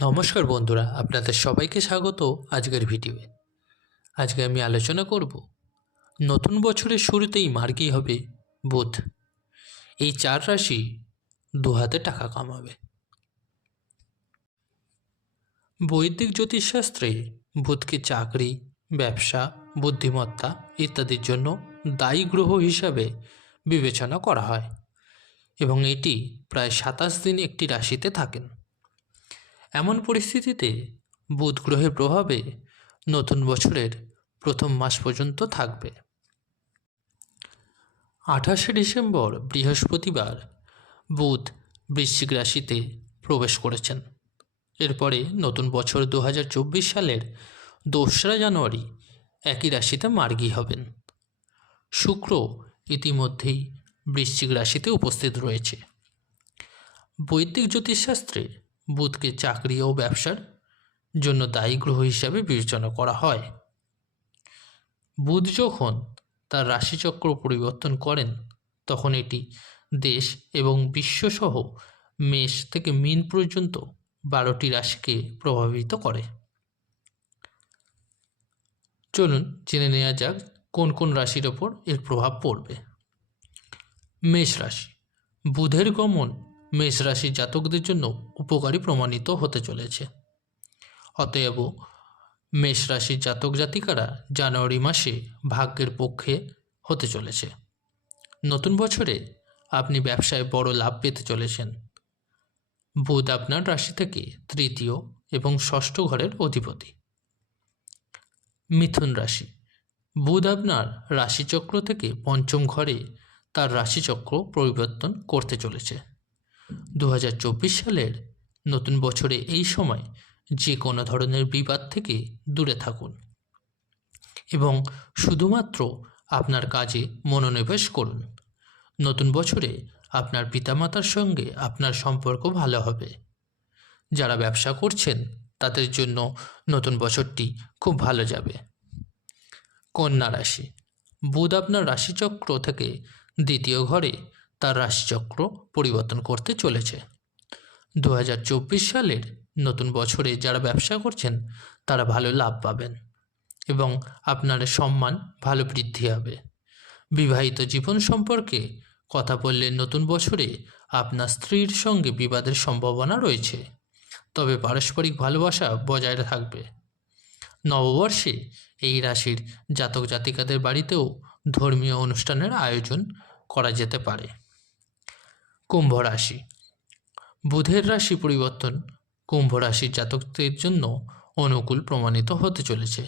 নমস্কার বন্ধুরা, আপনাদের সবাইকে স্বাগত আজকের ভিডিওয়ে। আজকে আমি আলোচনা করব নতুন বছরের শুরুতেই মার্গী হবে বুধ। এই 4 রাশি দু হাতে টাকা কামাবে। বৈদিক জ্যোতিষশাস্ত্রে বুধকে চাকরি, ব্যবসা, বুদ্ধিমত্তা ইত্যাদির জন্য দায়ী গ্রহ হিসাবে বিবেচনা করা হয় এবং এটি প্রায় 27 দিন একটি রাশিতে থাকেন। এমন পরিস্থিতিতে বুধ গ্রহের প্রভাবে নতুন বছরের প্রথম মাস পর্যন্ত থাকবে। 28শে ডিসেম্বর বৃহস্পতিবার বুধ বৃশ্চিক রাশিতে প্রবেশ করেছেন। এরপরে নতুন বছর 2024 সালের 2রা জানুয়ারি একই রাশিতে মার্গী হবেন। শুক্র ইতিমধ্যেই বৃশ্চিক রাশিতে উপস্থিত রয়েছে। বৈদিক জ্যোতিষশাস্ত্রে বুধকে চাকরি ও ব্যবসার জন্য দায়ী গ্রহ হিসাবে বিবেচনা করা হয়। বুধ যখন তার রাশিচক্র পরিবর্তন করেন তখন এটি দেশ এবং বিশ্বসহ মেষ থেকে মীন পর্যন্ত 12টি রাশিকে প্রভাবিত করে। চলুন জেনে নেওয়া যাক কোন কোন রাশির ওপর এর প্রভাব পড়বে। মেষ রাশি। বুধের গমন মেষ রাশির জাতকদের জন্য উপকারী প্রমাণিত হতে চলেছে। অতএব মেষ রাশির জাতক জাতিকারা জানুয়ারি মাসে ভাগ্যের পক্ষে হতে চলেছে। নতুন বছরে আপনি ব্যবসায় বড় লাভ পেতে চলেছেন। বুধ আপনার রাশি থেকে তৃতীয় এবং ষষ্ঠ ঘরের অধিপতি। মিথুন রাশি। বুধ আপনার রাশিচক্র থেকে পঞ্চম ঘরে তার রাশিচক্র পরিবর্তন করতে চলেছে। 2024 সালের নতুন বছরে এই সময় যে কোনো ধরনের বিবাদ থেকে দূরে থাকুন এবং শুধুমাত্র আপনার কাজে মনোনিবেশ করুন। নতুন বছরে আপনার পিতামাতার সঙ্গে আপনার সম্পর্ক ভালো হবে। যারা ব্যবসা করছেন তাদের জন্য নতুন বছরটি খুব ভালো যাবে। কন্যা রাশি। বুধ আপনার রাশিচক্র থেকে দ্বিতীয় ঘরে তার রাশিচক্র পরিবর্তন করতে চলেছে। 2024 সালের নতুন বছরে যারা ব্যবসা করছেন তারা ভালো লাভ পাবেন এবং আপনার সম্মান ভালো বৃদ্ধি হবে। বিবাহিত জীবন সম্পর্কে কথা বললে নতুন বছরে আপনার স্ত্রীর সঙ্গে বিবাদের সম্ভাবনা রয়েছে, তবে পারস্পরিক ভালোবাসা বজায় থাকবে। নববর্ষে এই রাশির জাতক জাতিকাদের বাড়িতেও ধর্মীয় অনুষ্ঠানের আয়োজন করা যেতে পারে। কুম্ভ রাশি। বুধের রাশি পরিবর্তন কুম্ভ রাশির জাতকদের জন্য অনুকূল প্রমাণিত হতে চলেছে।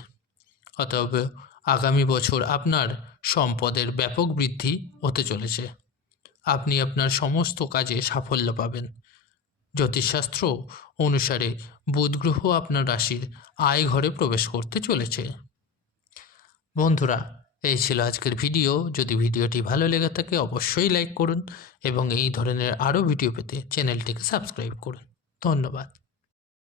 অতএব আগামী বছর আপনার সম্পদের ব্যাপক বৃদ্ধি হতে চলেছে। আপনি আপনার সমস্ত কাজে সাফল্য পাবেন। জ্যোতিষশাস্ত্র অনুসারে বুধ গ্রহ আপনার রাশির আয় ঘরে প্রবেশ করতে চলেছে। বন্ধুরা, এই ছিল আজকের ভিডিও। যদি ভিডিওটি ভালো লেগে থাকে অবশ্যই লাইক করুন এবং এই ধরনের আরও ভিডিও পেতে চ্যানেলটিকে সাবস্ক্রাইব করুন। ধন্যবাদ।